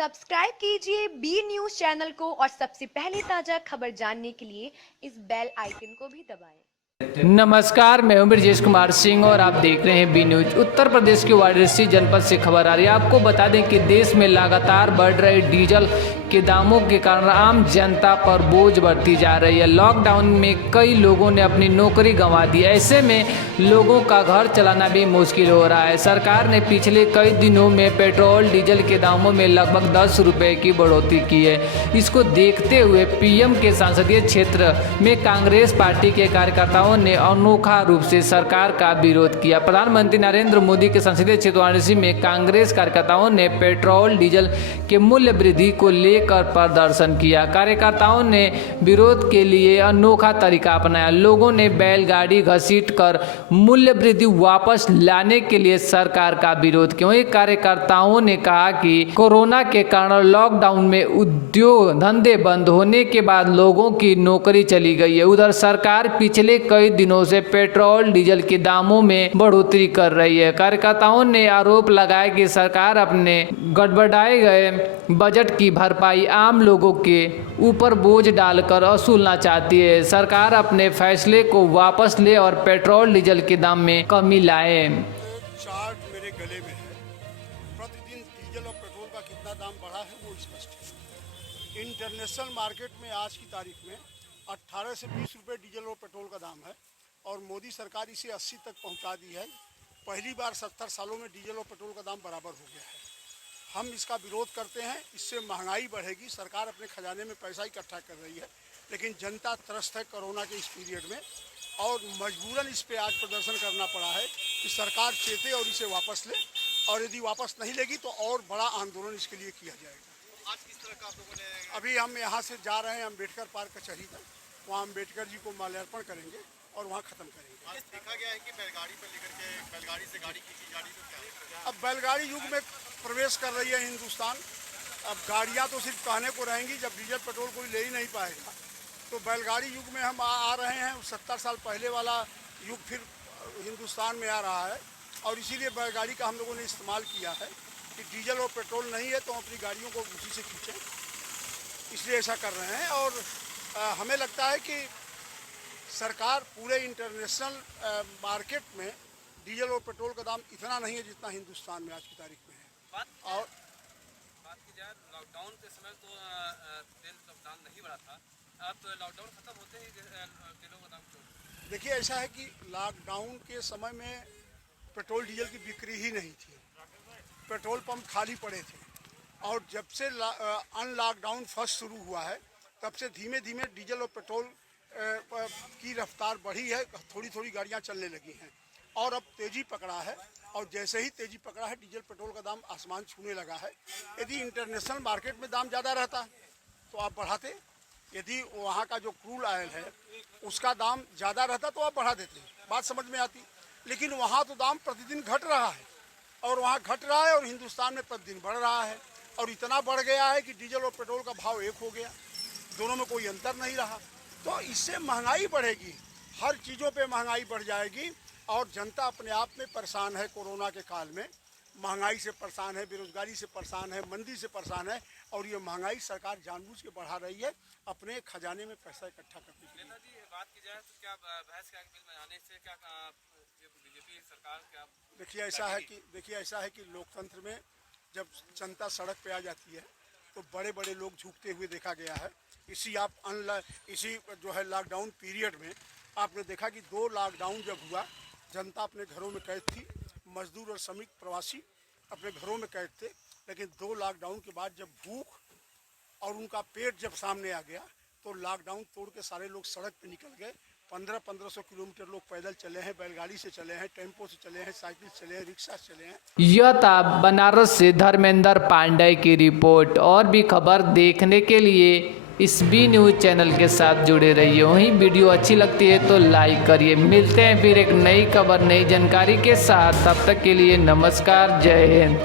Subscribe कीजिए B news channel को और सबसे पहले ताजा खबर जानने के लिए इस बेल आइकन को भी दबाएं। नमस्कार, मैं हूं ब्रजेश कुमार सिंह और आप देख रहे हैं बी न्यूज। उत्तर प्रदेश के वाराणसी जनपद से खबर आ रही है। आपको बता दें कि देश में लगातार बढ़ रहे डीजल के दामों के कारण आम जनता पर बोझ बढ़ती जा रही है। लॉकडाउन में कई लोगों ने अपनी नौकरी गंवा दी। ऐसे में लोगों का घर चलाना भी मुश्किल हो रहा है। सरकार ने पिछले कई दिनों में पेट्रोल डीजल के दामों में लगभग 10 रुपये की बढ़ोतरी की है। इसको देखते हुए पीएम के संसदीय क्षेत्र में कांग्रेस पार्टी के कार्यकर्ताओं ने अनोखा रूप से सरकार का विरोध किया। प्रधानमंत्री नरेंद्र मोदी के संसदीय क्षेत्र वाराणसी में कांग्रेस कार्यकर्ताओं ने पेट्रोल डीजल के मूल्य वृद्धि को लेकर प्रदर्शन किया। कार्यकर्ताओं ने विरोध के लिए अनोखा तरीका अपनाया। लोगों ने बैलगाड़ी घसीट कर मूल्य वृद्धि वापस लाने के लिए सरकार का विरोध किया। वहीं कार्यकर्ताओं ने कहा कि कोरोना के कारण लॉकडाउन में उद्योग धंधे बंद होने के बाद लोगों की नौकरी चली गई है। उधर सरकार पिछले कई दिनों से पेट्रोल डीजल के दामों में बढ़ोतरी कर रही है। कार्यकर्ताओं ने आरोप लगाया कि सरकार अपने गड़बड़ाए गए बजट की भरपाई आम लोगों के ऊपर बोझ डालकर वसूलना चाहती है। सरकार अपने फैसले को वापस ले और पेट्रोल डीजल के दाम में कमी लाए। चार्ट मेरे गले में है। प्रतिदिन डीजल और पेट्रोल का कितना दाम बढ़ा है वो स्पष्ट है। इंटरनेशनल मार्केट में आज की तारीख में 18 से 20 रुपये डीजल और पेट्रोल का दाम है और मोदी सरकार इसे 80 तक पहुंचा दी है। पहली बार 70 सालों में डीजल और पेट्रोल का दाम बराबर हो गया है। हम इसका विरोध करते हैं। इससे महंगाई बढ़ेगी। सरकार अपने खजाने में पैसा इकट्ठा कर रही है, लेकिन जनता त्रस्त है कोरोना के इस पीरियड में और मजबूरन इस पे आज प्रदर्शन करना पड़ा है कि सरकार चेते और इसे वापस ले, और यदि वापस नहीं लेगी तो और बड़ा आंदोलन इसके लिए किया जाएगा। आज किस तरह का आप लोगों ने अभी हम यहाँ से जा रहे हैं अम्बेडकर पार्क कचहरी तक। वहाँ अम्बेडकर जी को माल्यार्पण करेंगे और वहाँ ख़त्म करेंगे। आज देखा गया है कि बैलगाड़ी पर लेकर के बैलगाड़ी से गाड़ी खींची जा रही, तो क्या अब बैलगाड़ी युग में प्रवेश कर रही है हिंदुस्तान। अब गाड़ियाँ तो सिर्फ कहने को रहेंगी, जब डीजल पेट्रोल कोई ले ही नहीं पाएगा। तो बैलगाड़ी युग में हम आ रहे हैं। 70 साल पहले वाला युग फिर हिंदुस्तान में आ रहा है और इसीलिए बैलगाड़ी का हम लोगों ने इस्तेमाल किया है कि डीजल और पेट्रोल नहीं है तो अपनी गाड़ियों को उसी से खींचें, इसलिए ऐसा कर रहे हैं। और हमें लगता है कि सरकार पूरे इंटरनेशनल मार्केट में डीजल और पेट्रोल का दाम इतना नहीं है जितना हिंदुस्तान में आज की तारीख में है। और बात की जाए लॉकडाउन के समय तो तेल का दाम नहीं बढ़ा था। अब लॉकडाउन खत्म होते ही तेलों का दाम क्यों? देखिए, ऐसा है कि लॉकडाउन के समय में पेट्रोल डीजल की बिक्री ही नहीं थी। पेट्रोल पंप खाली पड़े थे और जब से अनलॉकडाउन फर्स्ट शुरू हुआ है तब से धीमे धीमे डीजल और पेट्रोल की रफ्तार बढ़ी है। थोड़ी थोड़ी गाड़ियां चलने लगी हैं और अब तेज़ी पकड़ा है। और जैसे ही तेज़ी पकड़ा है डीजल पेट्रोल का दाम आसमान छूने लगा है। यदि इंटरनेशनल मार्केट में दाम ज़्यादा रहता तो आप बढ़ाते, यदि वहाँ का जो क्रूड ऑयल है उसका दाम ज़्यादा रहता तो आप बढ़ा देते, बात समझ में आती। लेकिन वहाँ तो दाम प्रतिदिन घट रहा है और वहाँ घट रहा है और हिंदुस्तान में प्रतिदिन बढ़ रहा है और इतना बढ़ गया है कि डीजल और पेट्रोल का भाव एक हो गया, दोनों में कोई अंतर नहीं रहा। तो इससे महंगाई बढ़ेगी, हर चीज़ों पे महंगाई बढ़ जाएगी और जनता अपने आप में परेशान है। कोरोना के काल में महंगाई से परेशान है, बेरोजगारी से परेशान है, मंदी से परेशान है और ये महंगाई सरकार जानबूझ के बढ़ा रही है अपने खजाने में पैसा इकट्ठा करने के लिए। नेताजी, बात की जाए तो क्या बहस का बिल बनाने से क्या बीजेपी सरकार क्या? देखिए, ऐसा है कि लोकतंत्र में जब जनता सड़क पे आ जाती है तो बड़े बड़े लोग झुकते हुए देखा गया है। इसी जो है लॉकडाउन पीरियड में आपने देखा कि 2 लॉकडाउन जब हुआ जनता अपने घरों में कैद थी। मजदूर और श्रमिक प्रवासी अपने घरों में कैद थे। लेकिन 2 लॉकडाउन के बाद जब भूख और उनका पेट जब सामने आ गया तो लॉकडाउन तोड़ के सारे लोग सड़क पे निकल गए। 1500 किलोमीटर लोग पैदल चले हैं, बैलगाड़ी से चले हैं, टेम्पो से चले हैं, साइकिल से चले हैं, रिक्शा से चले हैं। यह था बनारस से धर्मेंद्र पांडे की रिपोर्ट। और भी खबर देखने के लिए इस बी न्यूज़ चैनल के साथ जुड़े रहिए। वहीं वीडियो अच्छी लगती है तो लाइक करिए। मिलते हैं फिर एक नई खबर नई जानकारी के साथ। तब तक के लिए नमस्कार, जय हिंद।